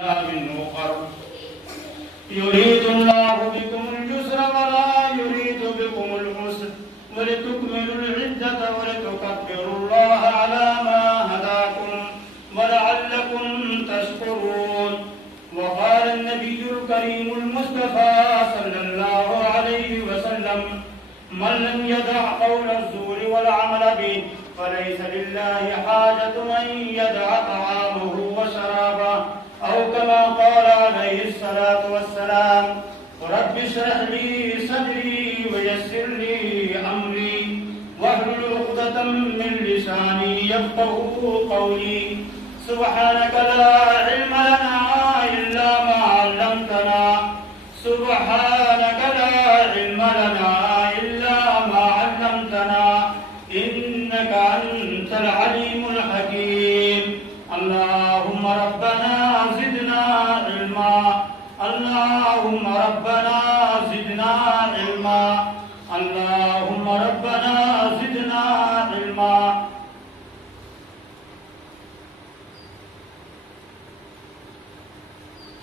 من وقر يريد الله بكم اليسر ولا يريد بكم العسر ولتكملوا العدة ولتكبروا الله على ما هداكم ولعلكم تشكرون. وقال النبي الكريم المصطفى صلى الله عليه وسلم: من لم يدع قول الزور والعمل به فليس لله حاجة أن يدع طعامه وشرابه، أو كما قال عليه الصلاة والسلام: رب اشرح لي صدري ويسر لي أمري واحلل عقدة من لساني يفقهوا قولي. سبحانك لا علم لنا إلا ما علمتنا سبحانك لا علم لنا إلا ما علمتنا إنك أنت العليم الحكيم. اللهم ربنا زدنا علما اللهم ربنا زدنا علما اللهم ربنا زدنا علما.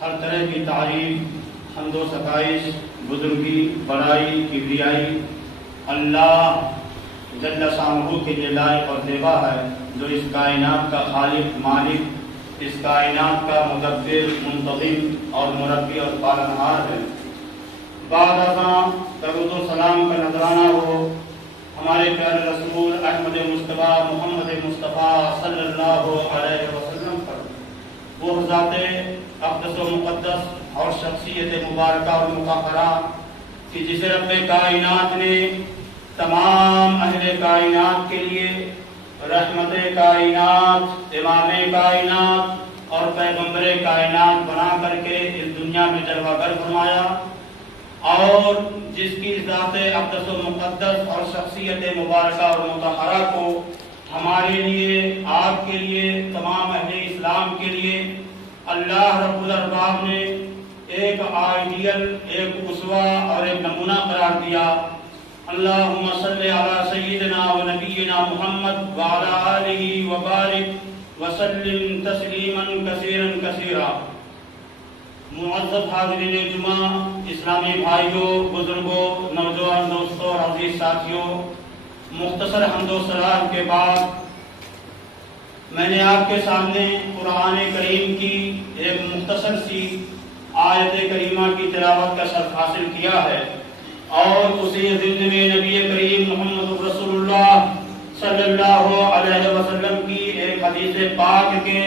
ہر طرح کی تعریف، حمد و ستائش، بزرگی، بڑائی، کبریائی اللہ جل شانہ کے لیے لائق اور زیبا ہے، جو اس کائنات کا خالق، مالک، اس کائنات کا مدبر، منتظم اور مربی اور پالنہار ہے. بعد ازاں درود و سلام کا نذرانہ ہو ہمارے پیارے رسول احمد مصطفیٰ محمد مصطفیٰ صلی اللہ علیہ وسلم پر، وہ ذات اقدس و مقدس اور شخصیت مبارکہ اور مطہرہ کہ جسے رب کائنات نے تمام اہل کائنات کے لیے رحمت کائنات، امام کائنات اور پیغمبر کائنات بنا کر کے اس دنیا میں جلوہ گر فرمایا، اور جس کی ذات اقدس و مقدس اور شخصیت مبارکہ اور مطہرہ کو ہمارے لیے، آپ کے لیے، تمام اہل اسلام کے لیے اللہ رب الارباب نے ایک آئیڈیل، ایک اسوہ اور ایک نمونہ قرار دیا. اللہم صلی علی سیدنا و نبینا محمد وعلی آلہ وبارک وسلم تسلیما کثیرا کثیرا. معزز حاضرین جمعہ، اسلامی بھائیوں، بزرگوں، نوجوان دوستوں اور عزیز ساتھیوں، مختصر حمد و ثنا کے بعد میں نے آپ کے سامنے قرآن کریم کی ایک مختصر سی آیت کریمہ کی تلاوت کا شرف حاصل کیا ہے، اور اسی ضمن میں نبی کریم محمد رسول اللہ صلی اللہ علیہ وسلم کی ایک حدیث پاک کے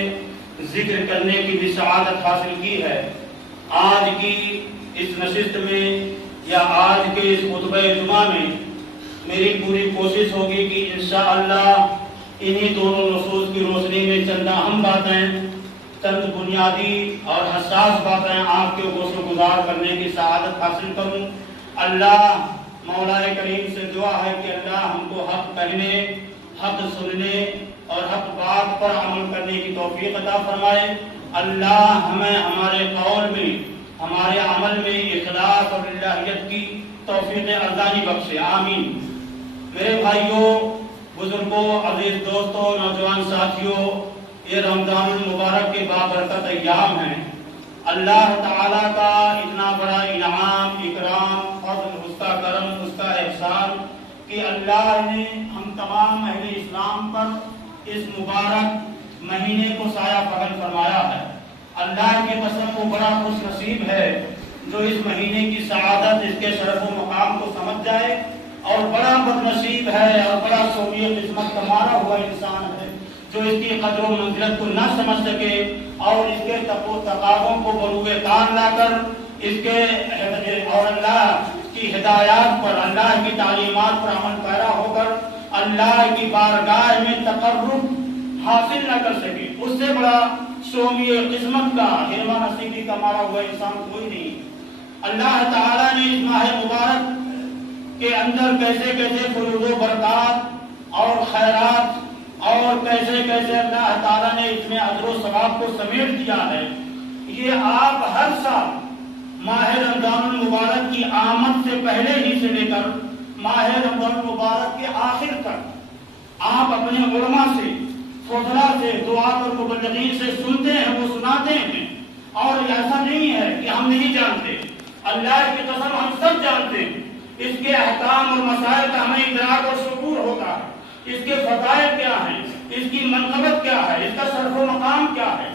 ذکر کرنے کی بھی سعادت حاصل کی ہے. آج کی اس نشست میں یا آج کے اس خطبہ جمعہ میں میری پوری کوشش ہوگی کہ انشاءاللہ انہی دونوں نصوص کی روشنی میں چند اہم باتیں، چند بنیادی اور حساس باتیں آپ کے غوث و گزار کرنے کی سعادت حاصل کروں. اللہ مولا کریم سے دعا ہے کہ اللہ ہم کو حق کہنے، حق سننے اور حق بات پر عمل کرنے کی توفیق عطا فرمائے. اللہ ہمیں ہمارے قول میں، ہمارے عمل میں اخلاص اور الہیت کی توفیق ارزانی بخشے، آمین. میرے بھائیوں، بزرگوں، عزیز دوستوں، نوجوان ساتھیوں، یہ رمضان المبارک کے بابرکت ایام ہیں. اللہ تعالیٰ کا اتنا بڑا انعام، اکرام، فضل، اس کا کرم، اس کا احسان کہ اللہ نے ہم تمام اہل اسلام پر اس مبارک مہینے کو سایہ فگن فرمایا ہے. اللہ کے قسم وہ بڑا خوش نصیب ہے جو اس مہینے کی سعادت، اس کے شرف و مقام کو سمجھ جائے، اور بڑا بد نصیب ہے اور بڑا سومی قسمت کا مارا ہوا انسان ہے جو اس کی قدر و منزلت کو نہ سمجھ سکے اور اس کے تقاضوں کو بروئے کان لا کر اس کے اور اللہ کی ہدایات پر، اللہ کی تعلیمات پر عمل پیرا ہو کر اللہ کی بارگاہ میں تقرب حاصل نہ کر سکے. اس سے بڑا سومی قسمت کا، ہرما نصیبی کا مارا ہوا انسان کوئی نہیں. اللہ تعالیٰ نے اس ماہ مبارک کے اندر کیسے کیسے فروغ و برکات اور خیرات اور کیسے کیسے اللہ تعالیٰ نے اس میں اجر و ثواب کو سمیٹ دیا ہے. یہ آپ ہر سال ماہ رمضان المبارک کی آمد سے پہلے ہی سے لے کر ماہ رمضان المبارک کے آخر تک آپ اپنے علماء سے، فضلاء سے، دعا اور مبلغین سے سنتے ہیں، وہ سناتے ہیں، اور ایسا نہیں ہے کہ ہم نہیں جانتے، اللہ کی قسم ہم سب جانتے ہیں، اس کے احکام اور مسائل کا ہمیں ادراک اور شعور ہوتا ہے، اس کے فضائل کیا ہیں، اس کی منقبت کیا ہے، اس کا شرف و مقام کیا ہے۔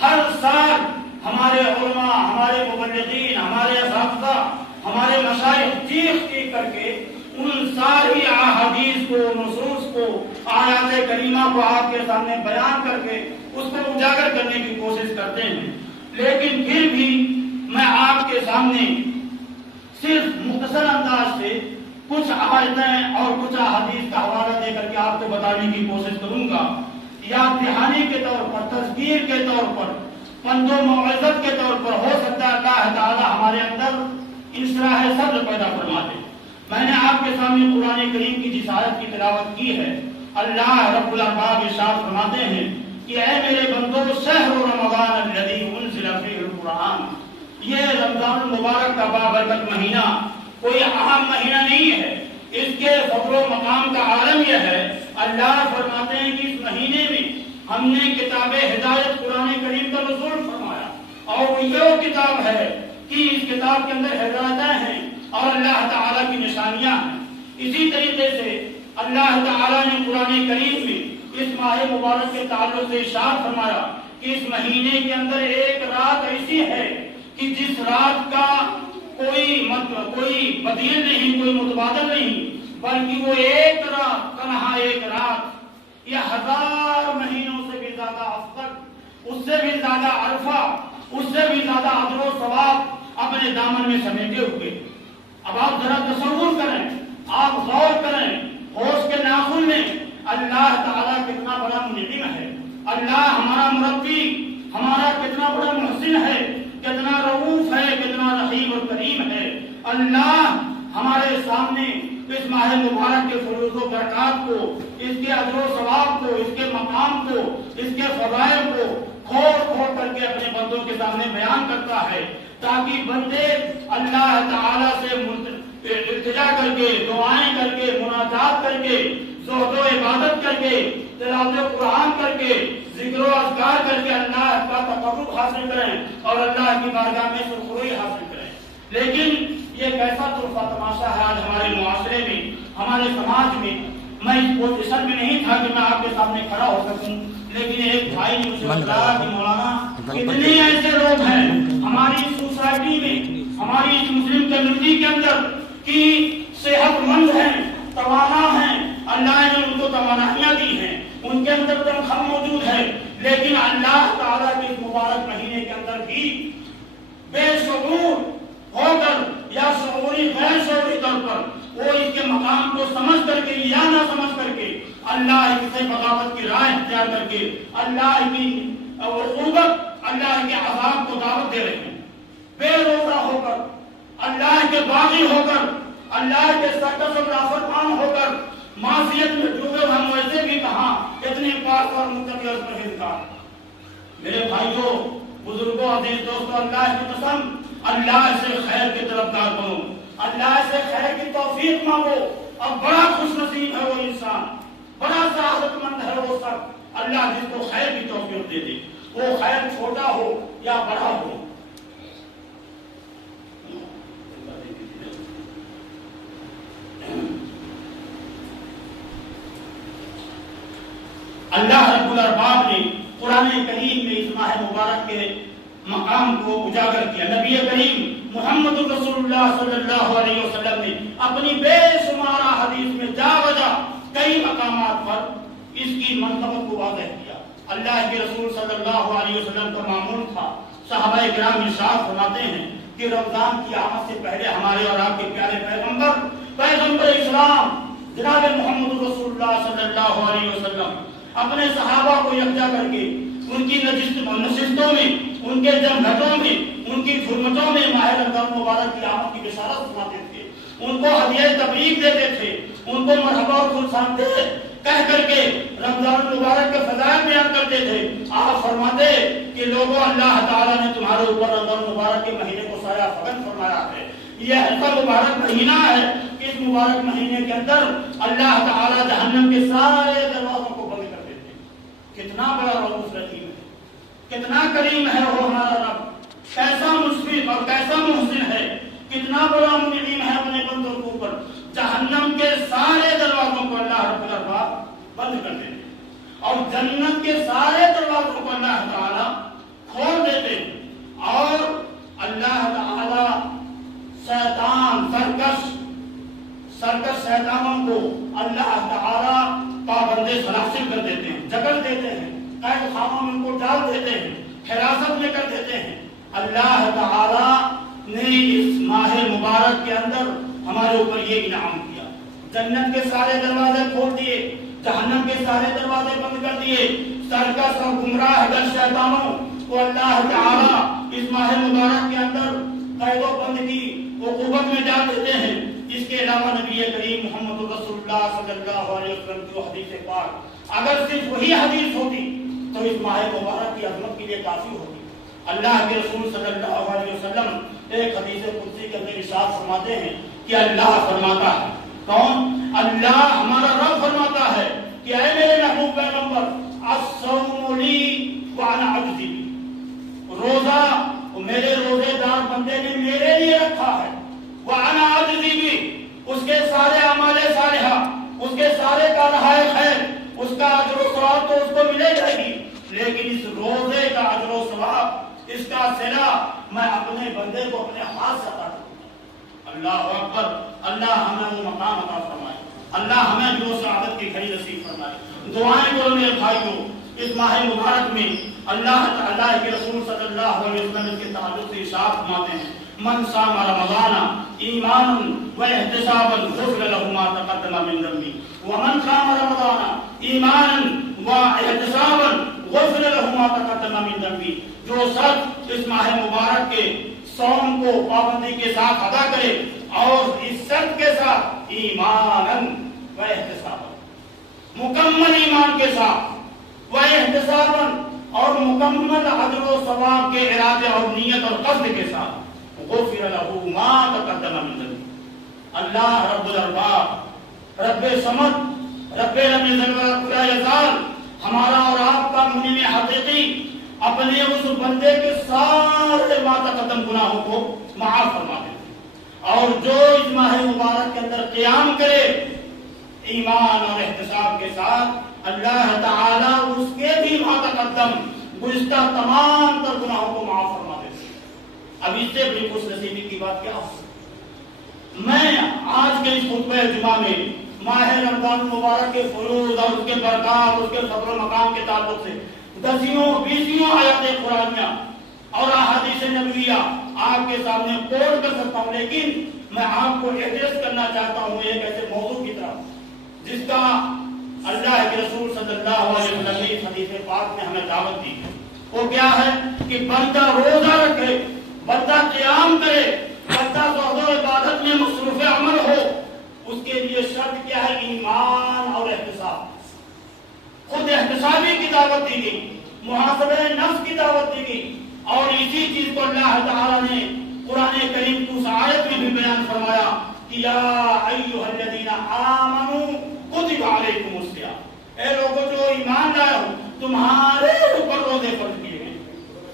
ہر سال ہمارے علماء، ہمارے مبلغین، ہمارے اساتذہ، ہمارے مشائخ چیخ کر کے ان ساری احادیث کو، نصوص کو، آیات کریمہ کو آپ کے سامنے بیان کر کے اس کو اجاگر کرنے کی کوشش کرتے ہیں، لیکن پھر بھی میں آپ کے سامنے صرف مختصر انداز سے کچھ آیتیں اور کچھ احادیث کا حوالہ دے کر کے آپ کو بتانے کی کوشش کروں گا، یاد دہانی کے طور پر، تذکیر کے طور پر، پند و موعظت کے طور پر۔ ہو سکتا ہے اللہ تعالی ہمارے اندر انشراح صدر پیدا فرما دے۔ میں نے آپ کے سامنے قرآن کریم کی جس آیت کی تلاوت کی ہے، اللہ رب الارباب ارشاد فرماتے ہیں کہ اے میرے بندو، شہر رمضان الذی انزل فیہ القرآن، یہ رمضان المبارک کا بابرکت مہینہ کوئی عام مہینہ نہیں ہے، اس کے فضل و مقام کا عالم یہ ہے۔ اللہ فرماتے ہیں کہ اس مہینے میں ہم نے کتاب ہدایت قرآن کریم کا نزول فرمایا، اور وہ یہ کتاب ہے کہ اس کتاب کے اندر ہدایتیں ہیں اور اللہ تعالیٰ کی نشانیاں ہیں۔ اسی طریقے سے اللہ تعالیٰ نے قرآن کریم میں اس ماہ مبارک کے تعلق سے ارشاد فرمایا کہ اس مہینے کے اندر ایک رات ایسی ہے کہ جس رات کا کوئی بدیل نہیں، کوئی متبادل نہیں، بلکہ وہ ایک رات، تنہا ایک رات، یہ 1000 مہینوں سے بھی زیادہ افضل، اس سے بھی زیادہ عرفہ، اس سے بھی زیادہ اجر و ثواب اپنے دامن میں سمیٹے ہوئے۔ اب آپ ذرا تصور کریں، آپ غور کریں، ہوش کے ناخن میں اللہ تعالیٰ کتنا بڑا منعم ہے، اللہ ہمارا مربی، ہمارا کتنا بڑا محسن ہے، کتنا رؤوف ہے، کتنا رحیم اور کریم ہے۔ اللہ ہمارے سامنے اس ماہ مبارک کے فروض و برکات کو، اس کے اجر و ثواب کو، اس کے مقام کو، اس کے فضائل کو کھول کھول کر کے اپنے بندوں کے سامنے بیان کرتا ہے، تاکہ بندے اللہ تعالیٰ سے التجا کر کے، دعائیں کر کے، مناجات کر کے، زہد و عبادت کر کے، تلاوت قرآن کر کے، ذکر و اذکار کر کے اللہ کا تقرب حاصل کریں اور اللہ کی بارگاہ میں سرخروئی حاصل کریں۔ لیکن یہ کیسا طرفہ تماشا ہے آج ہمارے معاشرے میں، ہمارے سماج میں۔ میں اس پوزیشن میں نہیں تھا کہ میں آپ کے سامنے کھڑا ہو سکوں، لیکن ایک بھائی نے مجھے بتایا کہ مولانا کتنے ایسے لوگ ہیں ہماری سوسائٹی میں، ہماری اس مسلم کمیونٹی کے اندر کہ صحت مند ہیں، توانا ہیں، اللہ نے ان کو توانائیاں دی ہیں، ان کے اندر تنخواہ موجود ہے، لیکن اللہ تعالیٰ کے مبارک مہینے کے اندر بھی بے شعور ہو کر یا شعوری غیر شعوری طور پر وہ اس کے مقام کو سمجھ کر کے یا نہ سمجھ کر کے اللہ سے بغاوت کی راہ اختیار کر کے اللہ کی عقوبت، اللہ کے عذاب کو دعوت دے رہے ہیں، بے روزہ ہو کر، اللہ کے باغی ہو کر، اللہ کے سرکش و نافرمان ہو کر معصیت میں ڈوبے ہم ویسے بھی کہاں اتنے پاک اور متقی اور پرہیزگار۔ میرے بھائیوں، بزرگوں، عزیز دوستوں، اللہ کی قسم، اللہ سے خیر کی طرفدار بنو، اللہ سے خیر کی توفیق مانگو، اور بڑا خوش نصیب ہے وہ انسان، بڑا سعادت مند ہے وہ سب اللہ جس کو خیر کی توفیق دے دے، وہ خیر چھوٹا ہو یا بڑا ہو۔ اللہ رب الارباب نے قرآن کریم میں اس ماہ مبارک کے مقام کو اجاگر کیا۔ نبی کریم محمد رسول اللہ صلی اللہ علیہ وسلم نے اپنی بے شمار حدیث میں جا بجا کئی مقامات پر اس کی منقبت کو واضح کیا۔ اللہ کے رسول صلی اللہ علیہ وسلم کا معمول تھا، صحابہ کرام ارشاد فرماتے ہیں کہ رمضان کی آمد سے پہلے ہمارے اور آپ کے پیارے پیغمبر اسلام جناب محمد رسول اللہ صلی اللہ علیہ وسلم اپنے صحابہ کو یکجا کر کے ان کی نشستوں میں، ان کے جمگھٹوں میں، ان کی جھرمٹوں میں ماہ رمضان مبارک کی آمد کی بشارت سناتے تھے، ان کو ہدیہ تبریک دیتے تھے، ان کو مرحبا اور کل سامدید کہہ کر کے رمضان مبارک کے فضائل بیان کرتے تھے۔ آپ فرماتے کہ لوگوں، اللہ تعالیٰ نے تمہارے اوپر رمضان مبارک کے مہینے کو سایہ فگن فرمایا ہے، یہ ایسا مبارک مہینہ ہے کہ اس مبارک مہینے کے اندر اللہ تعالیٰ جہنم کے سارے دروازوں کو بند کر دیتے۔ کتنا بڑا رؤوف رحیم ہے، کتنا کریم ہے وہ ہمارا رب، اور کیسا محسن ہے، کتنا بڑا منعم ہے اپنے بندوں کے اوپر۔ جہنم کے سارے دروازوں کو اللہ رب العالمین بند کر دیتے ہیں اور جنت کے سارے دروازوں کو اللہ تعالی کھول دیتے ہیں، اور اللہ تعالی شیطان سرکش شیطانوں کو اللہ تعالی پابندے سلاسل کر دیتے ہیں، جکڑ دیتے ہیں، قید خانوں میں ان کو ڈال دیتے ہیں، حراست میں کر دیتے ہیں۔ اللہ تعالی نے اس ماہ مبارک کے اندر ہمارے اوپر یہ انعام کیا، جنت کے سارے دروازے کھول دیے، جہنم کے سارے دروازے بند کر دیے۔ سرکش اور گمراہ گر شیطانوں کو اللہ تعالی اس ماہ مبارک کے اندر قید و بند کی عقوبت میں ڈال دیتے ہیں۔ اس کے علاوہ نبی کریم محمد رسول اللہ صلی اللہ علیہ وسلم کی حدیث پاک اگر صرف وہی حدیث ہوتی تو اس ماہ مبارک کی عظمت کے لیے کافی ہوتی۔ اللہ کے رسول صلی اللہ علیہ وسلم ایک حدیث قدسی کے اندر ارشاد فرماتے ہیں کہ اللہ فرماتا ہے، کون؟ اللہ ہمارا رب فرماتا ہے کہ اے میرے محبوب پیغمبر، الصوم لی وانا اجزی بہ، روزہ میرے روزے دار بندے نے میرے لیے رکھا ہے، وانا اجزی بہ، اس کے سارے اعمال صالحہ، اس کے سارے کارہائے خیر، اس کا اجر و ثواب تو اس کو ملے گا ہی، لیکن اس روزے کا اجر و ثواب، اس کا صلہ میں اپنے بندے کو اپنے ہاتھ سے عطا کروں۔ اللہ اکبر۔ اللہ ہمیں وہ مقام عطا فرمائے، اللہ ہمیں جو سعادت کی گھڑی نصیب فرمائے۔ دعائیں کرو میرے بھائیوں، اس ماہ مبارک میں اللہ تعالیٰ کے رسول صلی اللہ علیہ وسلم کے تعلق سے ارشاد فرماتے ہیں، من صام رمضان ایمانا واحتسابا غفر له ما تقدم من ذنبه ومن قام رمضان ایمانا واحتسابا غفر له ما تقدم من ذنبه۔ جو شخص اس ماہ مبارک کے صوم کو پابندی کے ساتھ ادا کرے اور اس شرط کے ساتھ ایمانا واحتسابا، مکمل ایمان کے ساتھ، واحتسابا اور مکمل اجر و ثواب کے ارادے اور نیت اور قصد کے ساتھ، غفر له ما تقدم من ذنبه۔ اللہ رب الارباب، رب صمد، رب لم یزل ولا یزال، ہمارا اور آپ کا منعم حقیقی اپنے اس بندے کے سارے ما تقدم گناہوں کو معاف فرما دیتے، اور جو اس ماہ مبارک کے اندر قیام کرے ایمان اور احتساب کے ساتھ، اللہ تعالی اس کے بھی ما تقدم گزشتہ تمام تر گناہوں کو معاف فرما دیتے۔ اب اس سے بڑی خوش نصیبی کی بات کیا ہو؟ میں آج کے اس خطبہ جمعہ میں ماہ رمضان مبارک کے فروض اور اس کے برکات، اس کے فضل و مقام کے تعلق سے دسیوں بیسیوں آیات قرآنیہ اور احادیث نبویہ آپ کے سامنے کوٹ کر سکتا ہوں، لیکن میں آپ کو ایڈریس کرنا چاہتا ہوں ایک ایسے موضوع کی طرف جس کا اللہ کے رسول صلی اللہ علیہ وسلم نے حدیث پاک میں ہمیں دعوت دی۔ وہ کیا ہے کہ بندہ روزہ رکھے، بندہ قیام کرے، بندہ زہد و عبادت میں مصروف عمل ہو، اس کے لیے شرط کیا ہے؟ ایمان اور احتساب۔ خود احتسابی کی دعوت دی گئی، محاسبہ نفس کی دعوت دی گئی، اور اسی چیز کو اللہ تعالی نے قرآن کریم کی اس آیت میں بھی بیان فرمایا کہ یا ایھا الذین آمنوا کتب علیکم الصیام، اے لوگوں جو ایمان لائے ہو، تمہارے اوپر روزے فرض کیے گئے،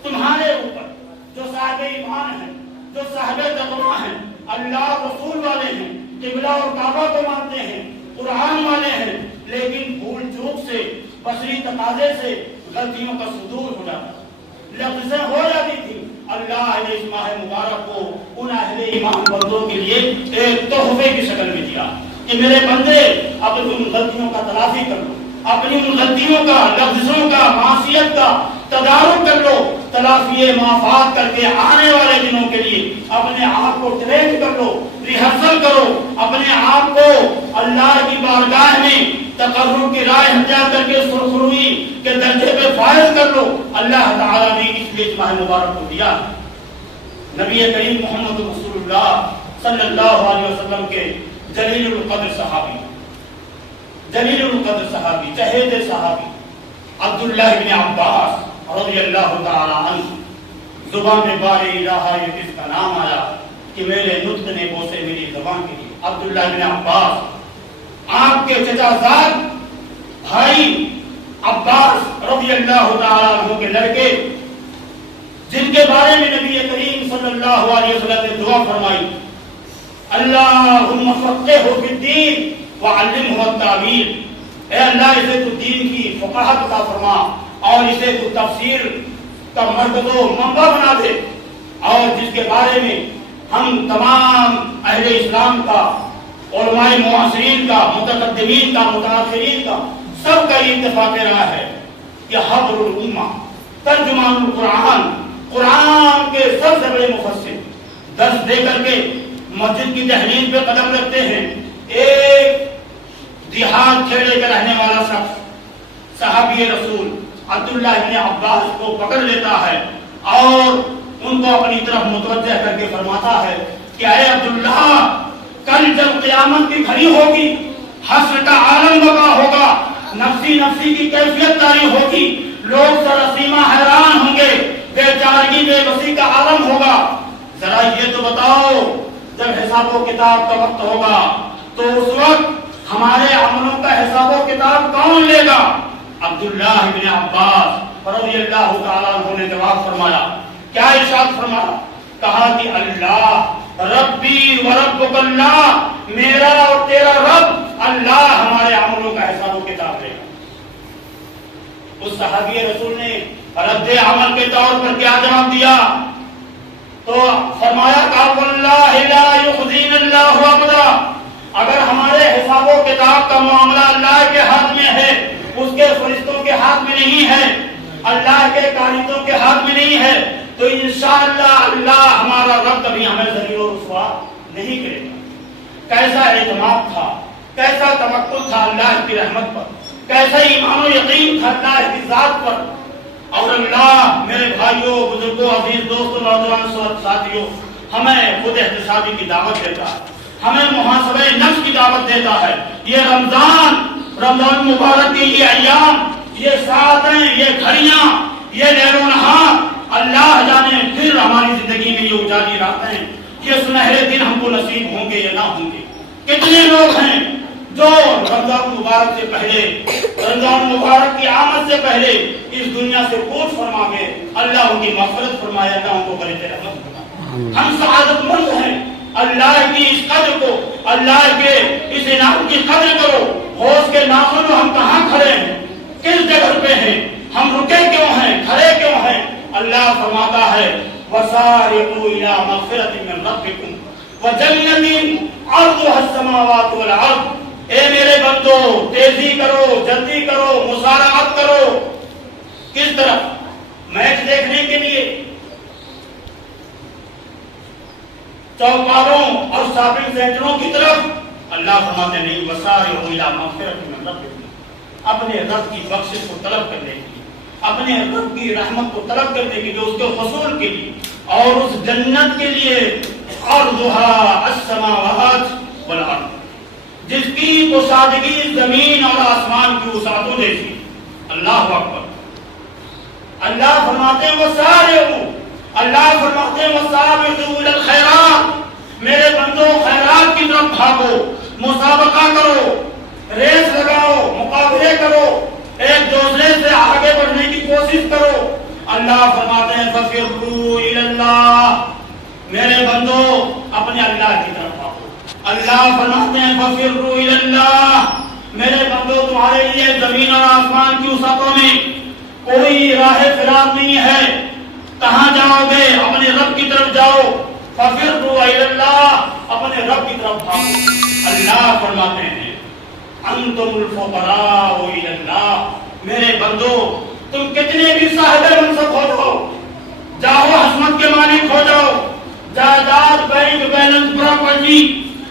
تمہارے اوپر جو صاحب ایمان ہیں، جو صاحب تقویٰ ہیں، اللہ رسول والے ہیں، قبلہ اور کعبہ کو مانتے ہیں، قرآن والے ہیں، لیکن بھول چوک سے، بصری تقاضے سے غلطیوں کا صدور ہو جاتا، لفظیں ہو جاتی تھی۔ اللہ نے اس ماہ مبارک کو ان اہل ایمان بندوں کے لیے ایک تحفے کی شکل میں دیا کہ میرے بندے اپنی ان غلطیوں کا تلافی کر لو، اپنی ان غلطیوں کا، لفظوں کا، معصیت کا تدارک کر لو، تلافی معافات کر کے آنے والے دنوں کے لیے اپنے آپ کو ٹرین کر لو، ریہرسل کرو، اپنے آپ کو اللہ کی بارگاہ میں تقرب کی راہ اختیار کر کے سرخروئی کے درجے پہ فائز کر لو۔ اللہ تعالیٰ نے اس لیے ماہ مبارک کو دیا۔ نبی کریم محمد رسول اللہ صلی اللہ علیہ وسلم کے جلیل القدر صحابی، جلیل القدر صحابی، چہیت صحابی عبداللہ بن عباس رضی اللہ تعالی عنہ، زبان میں بار الہ جس کا نام آیا کہ میرے نطق نے بوسے میری زبان کے لیے، عبداللہ بن عباس، آپ کے چچا زاد بھائی عباس رضی اللہ تعالی عنہ کے لڑکے، جن کے بارے میں نبی کریم صلی اللہ اللہ علیہ وسلم نے دعا فرمائی، اللہم فقہہ فی الدین وعلمہ التاویل، اے اللہ اسے تو دین کی فقاہت عطا فرما اور اسے تو تفسیر کا مرکز و منبع بنا دے، اور جس کے بارے میں ہم تمام اہل اسلام کا، علماء معاصرین کا، متقدمین کا، متاخرین کا، سب کا یہ اتفاق رہا ہے کہ حبر الامہ، ترجمان القرآن، قرآن کے سب سے بڑے مفسر، درس دے کر کے مسجد کی تحریر پہ قدم رکھتے ہیں۔ ایک دیہات کھیڑے کا رہنے والا شخص صحابی رسول عبداللہ ابن عباس کو پکڑ لیتا ہے اور ان کو اپنی طرف متوجہ کر کے فرماتا ہے کہ اے عبداللہ، کل جب قیامت کی گھڑی ہوگی، حشر کا عالم وقع ہوگا، نفسی نفسی کی کیفیت طاری ہوگی، لوگ سراسیمہ حیران ہوں گے، بے چارگی بے بسی کا عالم ہوگا، ذرا یہ تو بتاؤ جب حساب و کتاب کا وقت ہوگا تو اس وقت ہمارے عملوں کا حساب و کتاب کون لے گا؟ عبداللہ ابن عباس رضی اللہ تعالیٰ عنہ نے جواب فرمایا، کیا ارشاد فرمایا؟ کہا کہ اللہ ربی و ربک اللہ، میرا اور تیرا رب اللہ ہمارے عملوں کا حساب و کتاب لے گا۔ اس صحابی رسول نے رد عمل کے طور پر کیا جواب دیا؟ تو فرمایا کہ واللہ لا یخزین اللہ ابدا، اگر ہمارے حساب و کتاب کا معاملہ اللہ کے ہاتھ میں ہے، اس کے فرشتوں کے ہاتھ میں نہیں ہے، اللہ کے کاریگروں کے ہاتھ میں نہیں ہے، تو انشاءاللہ اللہ ہمارا رب کبھی ہمیں ذلیل و رسوا نہیں کرے گا۔ کیسا اعتماد تھا، کیسا توکل تھا اللہ کی رحمت پر، کیسا ایمان و یقین تھا اللہ کی ذات پر۔ اور اللہ میرے بھائیوں، بزرگوں، عزیز دوستوں، نوجوان ساتھیوں، ہمیں خود احتسابی کی دعوت دیتا ہے، ہمیں محاسبہ نفس کی دعوت دیتا ہے۔ یہ رمضان مبارک کے یہ ایام، یہ ساعتیں، یہ گھڑیاں، یہ لیل و نہار، اللہ جانے پھر ہماری زندگی میں یہ اجالی راتیں، یہ سنہرے دن ہم کو نصیب ہوں گے یا نہ ہوں گے۔ کتنے لوگ ہیں جو رمضان مبارک سے پہلے، رمضان مبارک کی آمد سے پہلے اس دنیا سے کوچ فرما گئے، اللہ ان کی مغفرت فرمائے، اللہ ان کو برکت رحمت فرمائے۔ ہم سعادت مند ہیں، اللہ کی اس قدر کو، اللہ کے اس انعام کی قدر کرو۔ ہوش کے ناخن ہم کہاں کھڑے ہیں، کس جگہ پہ ہیں، ہم رکے کیوں ہیں، کھڑے کیوں ہیں؟ اللہ فرماتا ہے وَسَارِعُوا إِلَىٰ مَغْفِرَةٍ مِّن رَّبِّكُمْ وَجَنَّةٍ عَرْضُهَا السَّمَاوَاتُ وَالْأَرْضُ، اے میرے بندو تیزی کرو، جلدی کرو، مسارعت کرو۔ کس طرف؟ میچ دیکھنے کے لیے چوپاروں اور شاپنگ سینٹروں کی طرف؟ اللہ فرماتے نہیں، وَسَارِعُوا إِلَىٰ مَغْفِرَةٍ مِّن رَّبِّكُمْ، اپنے رب کی بخشش کو طلب کرنے کے لیے، اپنے رب کی رحمت کو طلب کرنے کے لیے، اس کے حصول کے لیے اور اس جنت کے لیے، عرضها السماوات والارض، جس کی کشادگی زمین اور آسمان کی وسعتوں جیسی۔ اللہ اکبر۔ اللہ فرماتے ہیں وسارعوا، اللہ فرماتے ہیں وسابقوا الی الخیرات، میرے بندو خیرات کی طرف بھاگو، مسابقہ کرو، ریس لگاؤ، مقابلے کرو، ایک دوسرے سے آگے بڑھنے کی کوشش کرو۔ اللہ فرماتے ہیں ففروا الی اللہ، میرے بندو اپنے اللہ کی طرف بھاگو۔ اللہ فرماتے ہیں ففروا الی اللہ، میرے بندو تمہارے لیے زمین اور آسمان کی وسعتوں میں کوئی راہ فرار نہیں ہے، کہاں جاؤ گے؟ اپنے رب کی طرف جاؤ، ففروا الی اللہ، اپنے رب کی طرف بھاگو۔ اللہ فرماتے ہیں انتم الفقراء الی اللہ، میرے بندو تم کتنے بھی صاحب منصب ہو جاؤ، جاؤ عظمت کے مالک ہو جاؤ، جائیداد، بینک بیلنس، پراپرٹی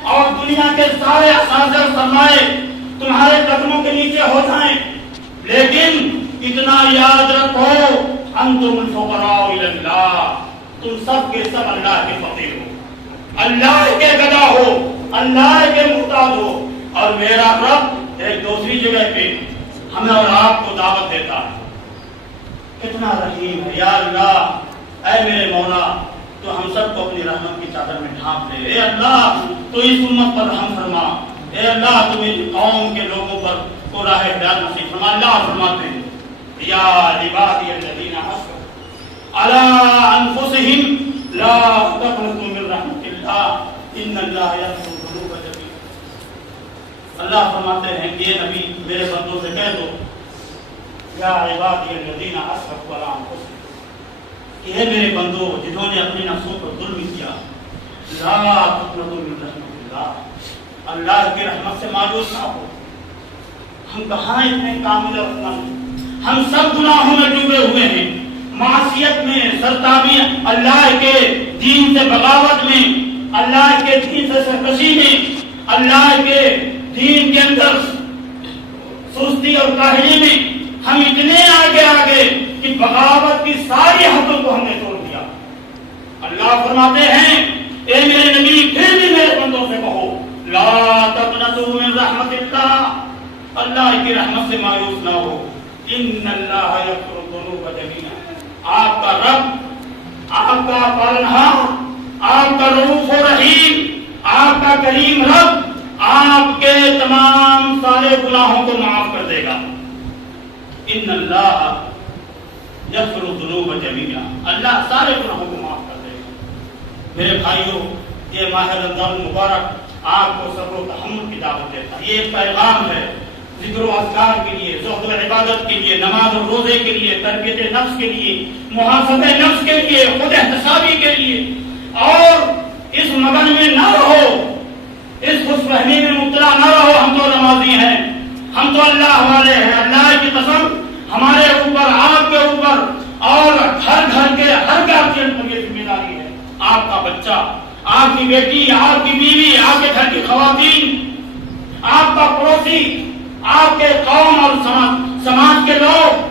اور دنیا کے سارے اثاثے اور سرمائے تمہارے قدموں کے نیچے ہو جائیں، لیکن اتنا یاد رکھو انتم الفقراء الی اللہ، تم سب کے سب اللہ کے فقیر ہو، اللہ کے گدا ہو، اللہ کے محتاج ہو، اور میرا رب ایک دوسری جگہ پہ ہمیں اور آپ کو دعوت دیتا ہے۔ کتنا رحیم ہے یا اللہ، اے میرے مولا تو ہم سب کو اپنی رحمت کی چادر میں ڈھانپ لے، اے اللہ تو اس امت پر رحم فرما، اے اللہ تو میری قوم کے لوگوں پر کو راہ ہدایت نصیب فرما۔ اللہ فرماتے ہیں یا عبادی الذین اسرفوا علی انفسہم لا تقنطوا من رحمت اللہ ان اللہ یغفر الذنوب جميعا۔ اللہ فرماتے ہیں کہ نبی میرے بندوں سے کہہ دو یا عبادی الذین اسرفوا علی انفسہم، کہ اے میرے بندو جنہوں نے اپنے نفسوں پر ظلم کیا، لا تقنطوا من رحمت اللہ، اللہ کی رحمت سے مایوس نہ ہو۔ ہم کہاں اتنے کامل اور اتنا، ہم سب گناہوں میں ڈوبے ہوئے ہیں، معصیت میں، سرتابی، اللہ کے دین سے بغاوت میں، اللہ کے دین سے سرکشی میں، اللہ کے دین کے اندر سستی اور کاہلی میں ہم اتنے آگے کہ بغاوت کی ساری حدوں کو ہم نے توڑ دیا۔ اللہ فرماتے ہیں اے میرے نبی پھر بھی میرے بندوں سے کہو لا تقنطوا من رحمت اللہ، اللہ کی رحمت سے مایوس نہ ہو، ان اللہ یغفر الذنوب جميعا، آپ کا رب، آپ کا پالنہار، آپ کا رؤوف و رحیم، آپ کا کریم رب آپ کے تمام سارے گناہوں کو معاف کر دے گا۔ ان اللہ یغفر الذنوب جميعا، اللہ سارے گناہوں کو معاف کر دے گا۔ میرے بھائیوں، یہ ماہ رمضان مبارک آپ کو صبر و تحمل کی دعوت دیتا ہے، یہ ایک پیغام ہے ذکر و اذکار کے لیے، زہد و عبادت کے لیے، نماز اور روزے کے لیے، تربیت نفس کے لیے، محاسبہ نفس کے لیے، خود احتسابی کے لیے۔ اور اس مگن میں نہ رہو، اس خوش فہمی میں مبتلا نہ رہو ہم تو نمازی ہیں، ہم تو اللہ والے ہیں، اللہ کی قسم ہمارے اوپر، آپ کے اوپر اور ہر گھر کے ہر گارجین پر یہ ذمہ داری ہے۔ آپ کا بچہ، آپ کی بیٹی، آپ کی بیوی، آپ کے گھر کی خواتین، آپ کا پڑوسی، آپ کے قوم اور سماج کے لوگ،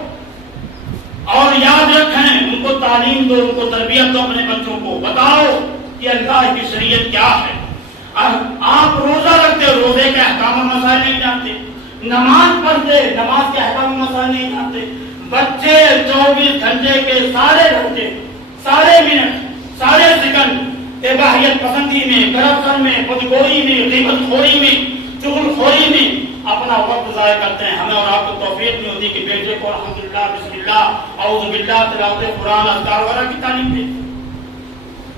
اور یاد رکھیں ان کو تعلیم دو، ان کو تربیت دو، اپنے بچوں کو بتاؤ کہ اللہ کی شریعت کیا ہے۔ آپ روزہ رکھتے، روزے کے احکام اور مسائل نہیں جانتے، نماز پڑھتے، نماز کے احکام اور مسائل نہیں جانتے، بچے 24 گھنٹے کے سارے گھنٹے، سارے منٹ، سارے سیکنڈ اباحیت پسندی میں، کرپشن میں، بدگوئی میں، غیبت خوری میں، چغل خوری میں اپنا وقت ضائع کرتے ہیں۔ ہمیں اور آپ کو توفیق نہیں ہوتی کہ بیٹے کو الحمدللہ، بسم اللہ، اعوذ باللہ، تلاوت قرآن، اذکار وغیرہ کی تعلیم دیں۔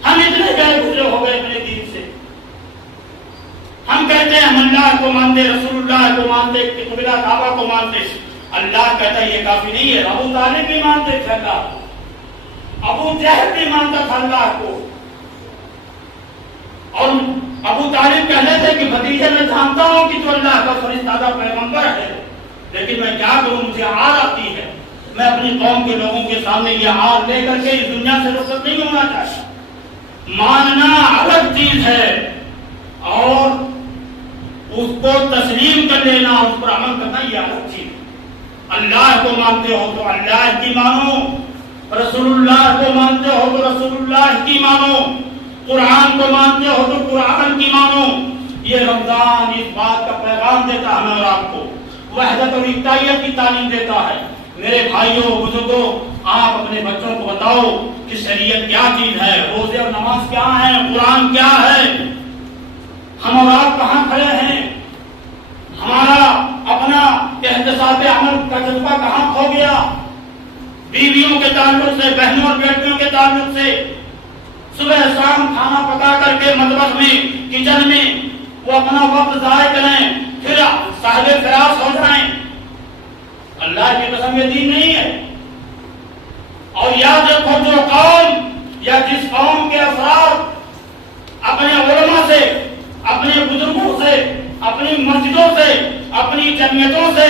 ہم اتنے غیر گزرے ہو گئے اپنے دین سے، ہم کہتے ہیں ہم اللہ کو مانتے، رسول اللہ کو مانتے، قبلہ کعبہ کو مانتے۔ اللہ کہتا ہے یہ کافی نہیں ہے، ابو طالب بھی مانتے تھے اللہ کو، ابو جہل بھی مانتا تھا اللہ کو، اور ابو طالب کہنے تھے کہ بھتیجے میں جانتا ہوں کہ تو اللہ کا فرشتہ پیغمبر ہے، لیکن میں کیا کروں، مجھے عار آتی ہے، میں اپنی قوم کے لوگوں کے سامنے یہ عار لے کر کے اس دنیا سے رخصت نہیں ہونا چاہتا۔ ماننا الگ چیز ہے اور اس کو تسلیم کر لینا، اس پر عمل کرنا یہ الگ چیز ہے۔ اللہ کو مانتے ہو تو اللہ کی مانو، رسول اللہ کو مانتے ہو تو رسول اللہ کی مانو، قرآن کو مانتے ہو تو قرآن کی مانو۔ یہ رمضان اس بات کا پیغام دیتا ہے ہمیں اور آپ کو، وحدت اور اتحاد کی تعلیم دیتا ہے۔ میرے بھائیوں، بزرگوں، آپ اپنے بچوں کو بتاؤ کہ شریعت کیا چیز ہے، روزے اور نماز کیا ہے، قرآن کیا ہے۔ ہم اور آپ کہاں کھڑے ہیں، ہمارا اپنا احتساب عمل کا جذبہ کہاں کھو گیا؟ بیویوں کے تعلق سے، بہنوں اور بیٹیوں کے تعلق سے صبح شام کھانا پکا کر کے مطبخ میں، کچن میں وہ اپنا وقت ضائع کریں، پھر صاحب فراس ہو جائیں۔ اللہ کی قسم یہ دین نہیں ہے۔ اور یاد رکھو، جو قوم یا جس قوم کے افراد اپنے علماء سے، اپنے بزرگوں سے، اپنی مسجدوں سے، اپنی جمعیتوں سے،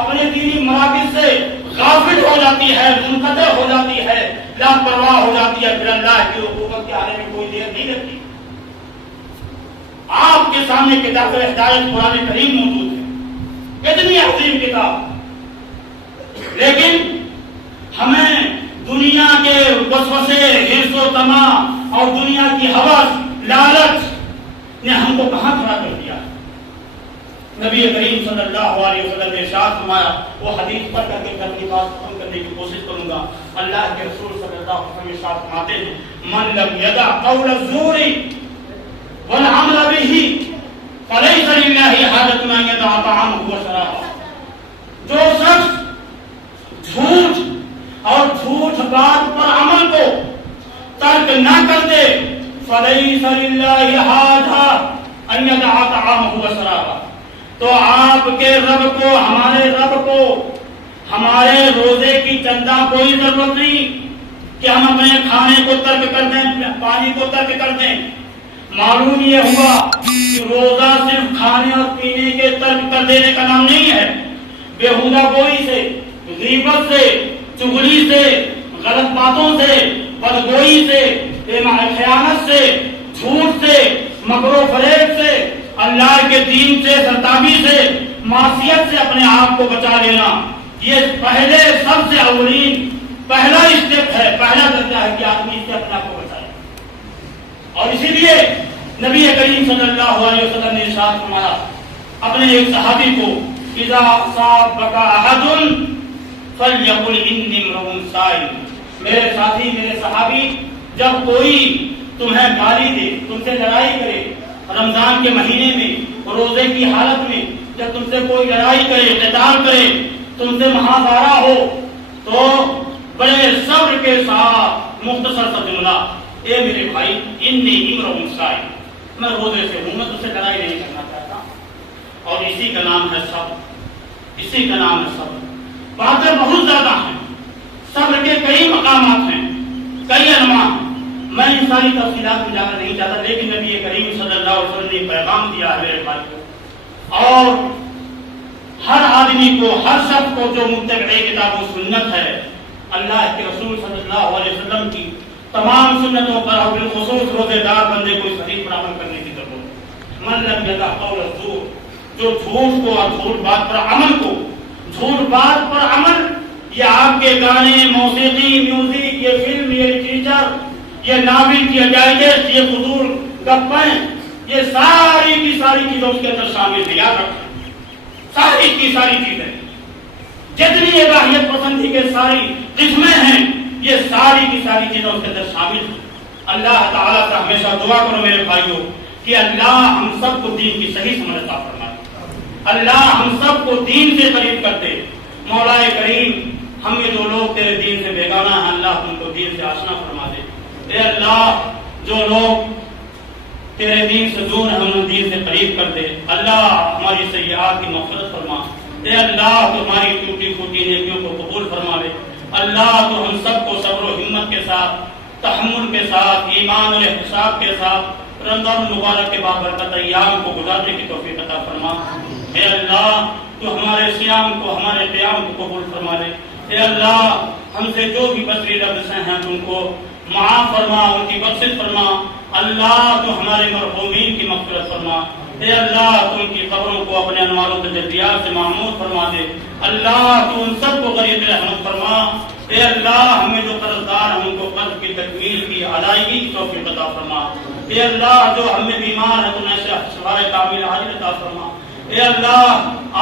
اپنے دینی مراکز سے غافل ہو جاتی ہے، منقطع ہو جاتی ہے، لاپرواہ ہو جاتی ہے، پھر اللہ کی حکومت کے آنے میں کوئی دیر نہیں لگتی۔ آپ کے سامنے کتاب ہدایت قرآن کریم موجود ہے، اتنی عظیم کتاب، لیکن ہمیں دنیا کے وسوسے، حرص و طمع اور دنیا کی ہوس، لالچ نے ہم کو کہاں کھڑا کر دیا۔ نبی کریم صلی اللہ علیہ وسلم نے ارشاد فرمایا، وہ حدیث پڑھ کر کے اپنی بات ختم کرنے کی کوشش کروں گا۔ اللہ کے رسول صلی اللہ علیہ وسلم ارشاد فرماتے ہیں، من لم یدع قول الزور والعمل به فلیس للہ حاجۃ ان یدع طعامہ وشرابہ۔ جو شخص جھوٹ اور جھوٹ بات پر عمل کو ترک نہ کر دے، فَلَيْسَ لِلَّهِ حَاجَةٌ أَن يَدَعَ طَعَامَهُ وَشَرَابَهُ، تو آپ کے رب کو، ہمارے رب کو ہمارے روزے کی چندہ کوئی ضرورت نہیں کہ ہم اپنے کھانے کو ترک کر دیں، پانی کو ترک کر دیں۔ معلوم یہ ہوا کہ روزہ صرف کھانے اور پینے کے ترک کر دینے کا نام نہیں ہے۔ بیہودہ گوئی سے، غیبت سے، چغلی سے، غلط باتوں سے، بدگوئی سے، خیانت سے، جھوٹ سے، مکر و فریب سے، اللہ کے دین سے، سرتابی سے، معصیت سے اپنے آپ کو بچا لینا، یہ پہلے سب سے اولین پہلا اسٹیپ ہے، پہلا درجہ ہے کہ آدمی اس سے اپنے آپ کو بچائے۔ اور اسی لیے نبی کریم صلی اللہ علیہ وسلم نے ارشاد فرمایا اپنے ایک صحابی کو، اذا صابك احد فليقل اني امرؤ صائم، میرے ساتھی، میرے صحابی، جب کوئی تمہیں گالی دے، تم سے لڑائی کرے رمضان کے مہینے میں، روزے کی حالت میں، جب تم سے کوئی لڑائی کرے، قتال کرے، تم سے محاذارہ ہو، تو بڑے صبر کے ساتھ مختصر سا جملہ، اے میرے بھائی انی امرؤ صائم، میں روزے سے ہوں، میں تم سے لڑائی نہیں کرنا چاہتا۔ اور اسی کا نام ہے صبر، اسی کا نام ہے صبر۔ باتیں بہت زیادہ ہیں، صبر کے کئی مقامات ہیں، کئی انواع ہیں، میں ان ساری تفصیلات میں جانا نہیں چاہتا، لیکن نبی کریم صلی اللہ علیہ وسلم نے پیغام دیا ہے میرے بھائی کو، اور ہر آدمی کو، ہر شخص کو جو متبع کتاب و سنت ہے، اللہ کے رسول صلی اللہ علیہ وسلم کی تمام سنتوں پر، اور بالخصوص روزے دار بندے کو اس حدیث پر عمل کرنے کی ضرورت ہے۔ من لم یدع قول الزور، جو جھوٹ کو اور جھوٹ بات پر عمل کو، جھوٹ بات پر عمل، یہ آپ کے گانے، موسیقی، میوزک، یہ فلم، یہ لٹریچر، یہ ناول، یہ ڈائجسٹ، یہ فضول گپیں، یہ ساری کی ساری چیزیں اس کے اندر شامل ہیں، یاد رکھیں، ساری کی ساری چیزیں، جتنی اباحیت پسندی کے ساری قسمیں ہیں، یہ ساری کی ساری چیزیں اس کے اندر شامل ہیں۔ اللہ تعالیٰ سے ہمیشہ دعا کرو میرے بھائیوں کہ اللہ ہم سب کو دین کی صحیح سمجھ عطا فرمائے، اللہ ہم سب کو دین سے قریب کر دے۔ مولا کریم، ہم یہ جو لوگ تیرے دین سے بیگانہ ہیں، اللہ ان کو دین سے آشنا فرما دے۔ اے اللہ، جو لوگ تیرے دین سے دور ہیں، ہم دین سے قریب کر دے۔ اللہ ہماری سیئات کی مغفرت فرما۔ اے اللہ، تو ہماری ٹوٹی پھوٹی نیکیوں کو قبول فرما لے۔ اللہ، تو ہم سب کو صبر و ہمت کے ساتھ، تحمل کے ساتھ، ایمان اور احتساب کے ساتھ رمضان مبارک کے بابرکت ایام کو گزارنے کی توفیق عطا فرما۔ اے اللہ، تو ہمارے صیام کو، ہمارے قیام کو قبول فرما لے۔ اے اللہ، ہم سے جو بھی بصری لفظیں ہیں ان کو معاف فرما، ان کی بخشش فرما۔ اللہ، تو ہمارے مرحومین کی مغفرت فرما۔ اے اللہ، تو ان کی قبروں کو اپنے انوار و تجلیات سے معمور فرما دے۔ اللہ، تو ان سب کو غریب رحمت فرما۔ اے اللہ، ہمیں جو قرضدار ہیں ان کو قرض کی تکمیل کی ادائیگی کی توفیق عطا فرما۔ اے اللہ، جو ہم میں بیمار ہیں تو انہیں شفائے کامل عاجل عطا فرما۔ اے اللہ،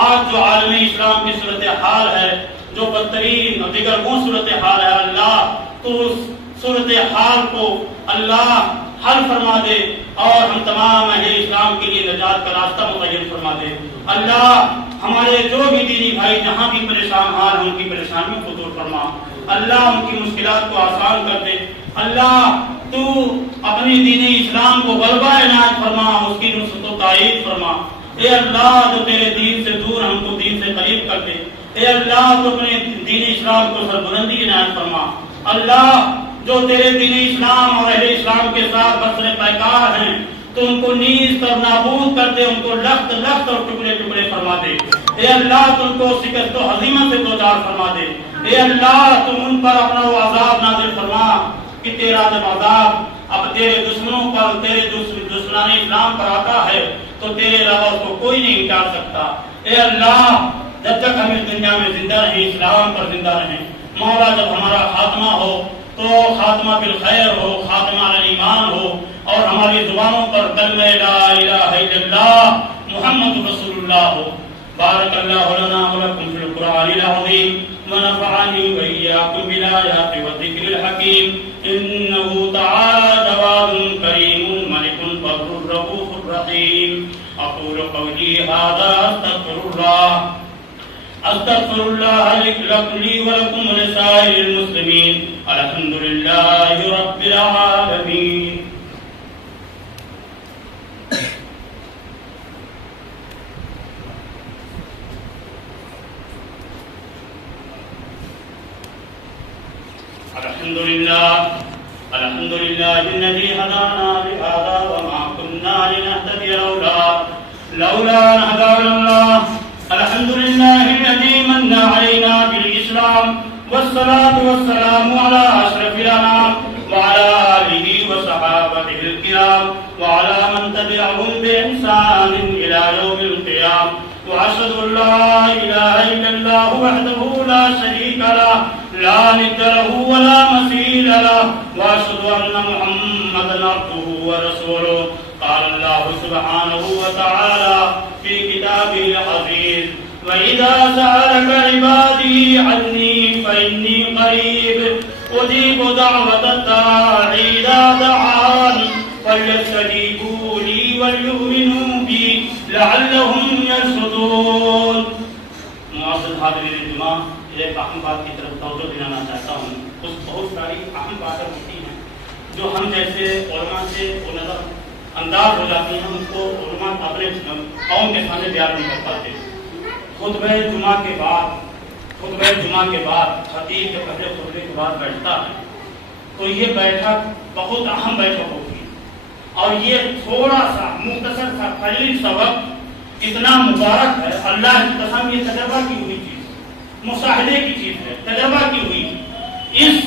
آج جو عالم اسلام کی صورتحال ہے، جو بدترین اور دیگر وہ صورتحال ہے، اللہ تو اس صورتحال کو اللہ حل فرما دے، اور ہم تمام اہل اسلام کے لیے نجات کا راستہ متعین فرما دے۔ اللہ، ہمارے جو بھی دینی بھائی جہاں بھی پریشان حال ہیں ان کی پریشانیوں کو دور فرما۔ اللہ، ان کی مشکلات کو آسان کر دے۔ اللہ، تو اپنی دین اسلام کو غلبہ عنایت فرما، اس کی نصرت و تائید فرما۔ اے اللہ، جو تیرے دین سے دور ہم کو دین سے قریب کر دے۔ اے اللہ، تو اپنے دین اسلام کو سربلندی عنایت فرما۔ اللہ، جو تیرے دین اسلام اور اہل اسلام کے ساتھ بسر پیکار ہیں، تو ان کو نیز کر نابود کر دے، ان کو لخت لخت اور ٹکڑے ٹکڑے فرما دے۔ اے اللہ، تم کو شکست و ہزیمت سے دوچار فرما دے۔ اے اللہ، تم ان پر اپنا وہ عذاب نازل فرما کہ تیرا جب عذاب اب تیرے دشمنوں پر، تیرے دشمنان اسلام پر آتا ہے تو تیرے علاوہ اس کو کوئی نہیں ٹال سکتا۔ اے اللہ، جب تک ہم اس دنیا میں زندہ رہیں، اسلام پر زندہ رہیں، مولا جب ہمارا خاتمہ ہو تو خاتمہ بالخیر ہو، خاتمہ علی ایمان ہو، اور ہماری زبانوں پر کلمہ لا الہ الا اللہ محمد رسول اللہ ہو۔ بارک اللہ لنا ولکم فی القرآن العظیم ونفعنی وإیاکم بالآیات والذکر الحکیم انہ تعالی جواد کریم ملک بر رؤوف رحیم۔ اقول قولی ھذا استغفر اللہ لي ولکم ولسائر المسلمین۔ الحمد للہ رب العالمین۔ لله الذي هدانا لهذا وما كنا لنهتدي لولا أن هدانا الله الحمد لله الذي من علينا بالإسلام والصلاة والسلام على أشرف الأنام وعلى آله وصحابته الكرام وعلى من تبعهم بإحسان إلى يوم القيامة وأشهد أن لا إله إلا الله وحده لا شريك له لا ند له ولا مثيل له وأشهد أن محمدا عبده ورسوله قال الله سبحانه وتعالى في كتابه العزيز وإذا سألك عبادي عني فإني قريب أجيب دعوة الداعي إذا دعان فليستجيبوا لي وليؤمنوا بي لعلهم يرشدون. معزز حاضرین جمعہ، ایک اہم بات کی طرف توجہ دلانا چاہتا ہوں. بہت ساری اہم باتیں ہوتی ہیں جو ہم جیسے علماء سے نظر انداز ہو جاتی ہیں، ہم اس کو علماء اپنے قوم کے سامنے بیان نہیں کر پاتے. خطبہ جمعہ کے بعد خطیب کے پہلے خطبے کے بعد بیٹھتا ہے تو یہ بیٹھک بہت اہم بیٹھک ہوتی ہے، اور یہ تھوڑا سا مختصر سا قلیل سا وقت اتنا مبارک ہے. اللہ کی قسم یہ تجربہ کی ہوئی چیز، مشاہدے کی چیز ہے، تجربہ کی ہوئی. اس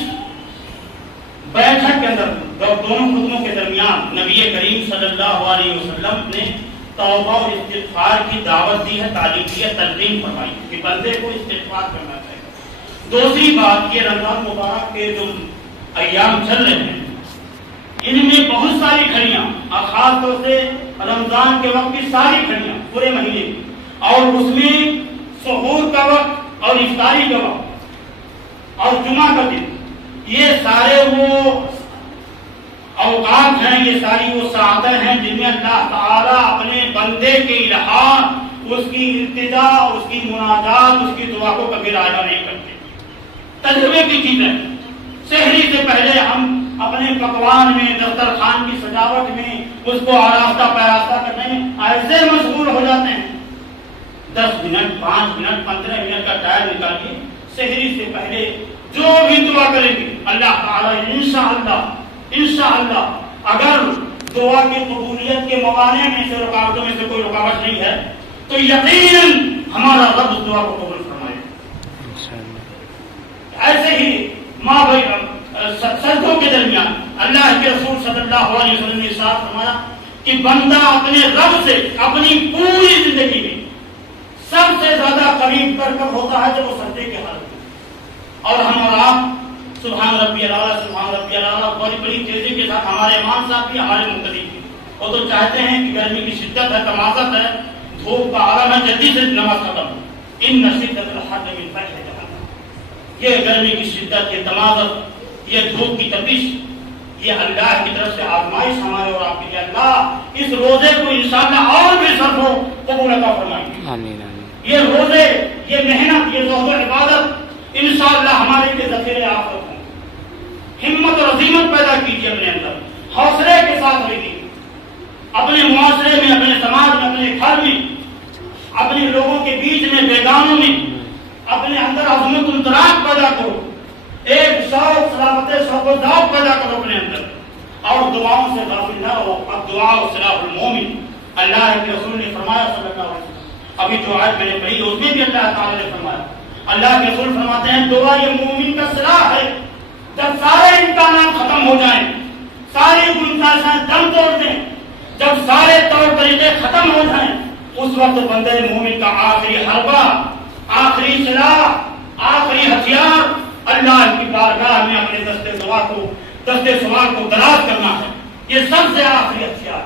بیٹھک کے اندر دونوں خطبوں کے درمیان نبی کریم صلی اللہ علیہ وسلم نے توبہ اور استغفار کی دعوت دی ہے، تعلیم دی ہے، تلقین فرمائی کہ بندے کو استغفار کرنا چاہیے. دوسری بات، یہ رمضان مبارک کے جو ایام چل رہے ہیں ان میں بہت ساری گھڑیاں، اور خاص طور سے رمضان کے وقت کی ساری گھڑیاں پورے مہینے کی، اور اس میں سحور کا وقت اور افطاری کا وقت اور جمعہ کا دن، یہ سارے وہ اوقات ہیں، یہ ساری وہ ساعتیں ہیں جن میں اللہ تعالیٰ اپنے بندے کے الہام، اس کی التجا، اس کی مناجات، اس کی دعا کو کبھی راجا نہیں کرتے. تجربے کی چیزیں، سحری سے پہلے ہم اپنے پکوان میں، دسترخوان کی سجاوٹ میں، اس کو آراستہ پیراستہ کرنے میں ایسے مشغول ہو جاتے ہیں. 10 منٹ، 5 منٹ، 15 منٹ کا ٹائم نکالیے سحری سے پہلے جو بھی دعا کریں گے اللہ تعالیٰ انشاءاللہ اگر دعا کی قبولیت کے موانع میں سے، رکاوٹوں میں سے کوئی رکاوٹ نہیں ہے تو یقیناً ہمارا رب دعا کو قبول فرمائے. ایسے ہی ماں بھائی سجدوں کے درمیان اللہ کے رسول صلی اللہ علیہ وسلم نے ارشاد فرمایا کہ بندہ اپنے رب سے اپنی پوری زندگی میں سب سے زیادہ قریب کب ہوتا ہے جب وہ سجدے کے حالت میں. اور ہم اور آپ سبحان ربی الاعلیٰ بڑی بڑی تیزی کے ساتھ، ہمارے امام صاحب بھی، ہمارے مقتدی بھی، وہ تو چاہتے ہیں کہ گرمی کی شدت ہے، تمازت ہے، دھوپ کا عالم ہے، جلدی سے نماز ختم ہو. ان شدت الحر من فیض جہنم، یہ گرمی کی شدت، یہ تمازت، یہ دھوپ کی تپش، یہ اللہ کی طرف سے آزمائش ہمارے اور آپ کے لیے. اللہ اس روزے کو انشاءاللہ اور بھی صرف قبول عطا فرمائیں. یہ روزے، یہ محنت، یہ زہد و عبادت انشاءاللہ ہمارے لیے ذخیرے آخرت ہوں. ہمت اور عزیمت پیدا کیجیے اپنے اندر، حوصلے کے ساتھ رہیے اپنے معاشرے میں، اپنے سماج میں، اپنے گھر میں، اپنے لوگوں کے بیچ میں، بیگانوں میں اپنے اندر عظمت اندراج پیدا کرو، ایک شوق، صلابت، شوق و ذوق پیدا کرو اپنے اندر، اور دعاؤں سے غافل نہ رہو. اب دعا سلاح المومن، اللہ کے رسول نے فرمایا صلی اللہ علیہ وسلم، ابھی جو آج میں نے پڑھی اس میں بھی اللہ تعالیٰ نے فرمایا، اللہ کے رسول فرماتے ہیں دعا یہ مومن کا سلاح ہے. جب سارے امکانات ختم ہو جائیں، ساری گنجائشیں دم توڑ دیں، جب سارے طور طریقے ختم ہو جائیں، اس وقت بندے مومن کا آخری حربہ، آخری سلاح، آخری ہتھیار اللہ کی بارگاہ میں اپنے دستے سوال کو دراز کرنا ہے. یہ سب سے آخری ہتھیار.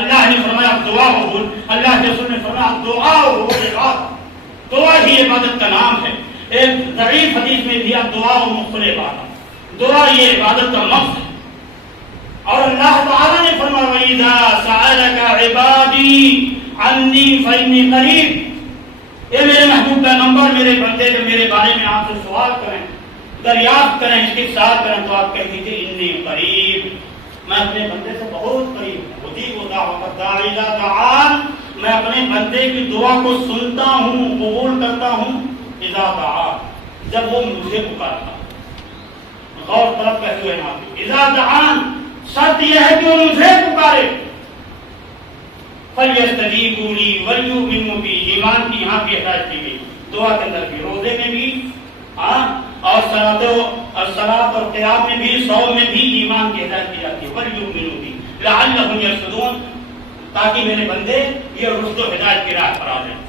اللہ نے فرمایا دعا قبول، اللہ کے رسول نے فرمایا دعا و عبادت، دعا ہی عبادت کا نام ہے. ایک ضعیف حدیث میں دیا دعا و مخل عبادت، دعا یہ عبادت کا مقصد ہے. اور اللہ تعالیٰ نے فرمایا وَإِذَا سَأَلَكَ عِبَادِي عَنِّي فَإِنِّي قَرِيبٌ، اے میرے محبوب پیغمبر، میرے بندے جو میرے بارے میں آپ سے سوال کریں، دریافت کریں، استفسار کریں تو آپ کہہ دیجیے انی قریب، میں اپنے بندے سے بہت قریب ہوں. اجیب دعوت الداعی اذا دعان، میں اپنے بندے کی دعا کو سنتا ہوں، قبول کرتا ہوں. اذا دعان، جب وہ مجھے پکارتا. غور طرف کہتے ہوئے اذا دعان، شرط یہ ہے کہ وہ مجھے پکارے. فَلْيَسْتَجِيبُوا لِي وَلْيُؤْمِنُوا بِي. ایمان کی یہاں بھی ہدایت کی گئی, دعا کے اندر بھی, روزے میں بھی, اور صلاۃ اور قیام میں بھی, صوم میں بھی ایمان کی ہدایت کی جاتی ہے. وَلْيُؤْمِنُوا بِي لَعَلَّهُمْ يَرْشُدُونَ, تاکہ میرے بندے یہ رشد و ہدایت کی راہ پر آ جائیں.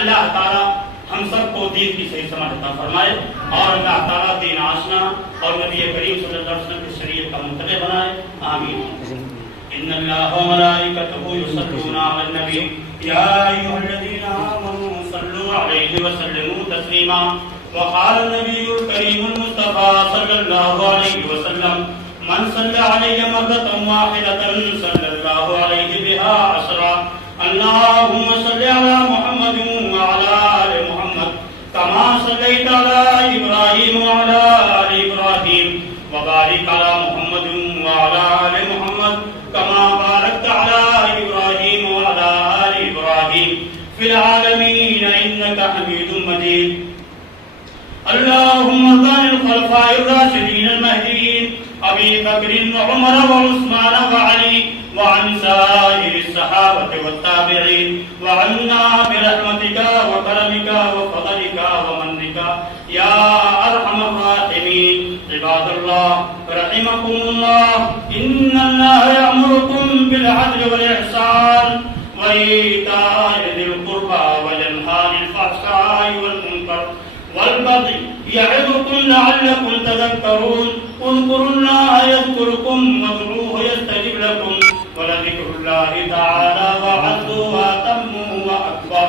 اللہ تعالیٰ ہم سب کو دین کی صحیح سمجھ عطا فرمائے, اور اللہ تعالیٰ دین آشنا اور نبی کریم صلی اللہ علیہ وسلم کی شریعت کا متبع بنائے. آمین. ان اللہ و ملائکتہ یصلون علی النبی یا ایھا الذین آمنوا صلوا علیہ وسلموا تسلیما. وقال النبی الکریم المصطفى صلی اللہ علیہ وسلم من صلی علیہ مرة واحدة صلی اللہ علیہ بها عشرا. اللهم صل على محمد وعلى آل محمد كما صليت على إبراهيم وعلى آل إبراهيم وبارك على محمد وعلى آل محمد كما باركت على إبراهيم وعلى آل إبراهيم في العالمين إنك حميد مجيد. اللهم ارض عن الخلفاء الراشدين المهديين أبي بكر وعمر وعثمان وعلي وعن سائر الصحابة والتابعين وعنا برحمتك وكرمك وفضلك ومنك يا أرحم الراحمين. عباد الله رحمكم الله, إن الله يأمركم بالعدل والإحسان وإيتاء ذي القربى وينهى عن الفحشاء والمنكر والبغي يعظكم لعلكم تذكرون. اذكروا الله يذكركم وادعوه يستجب لكم ولذكر الله تعالى وعز وأتم وأكبر.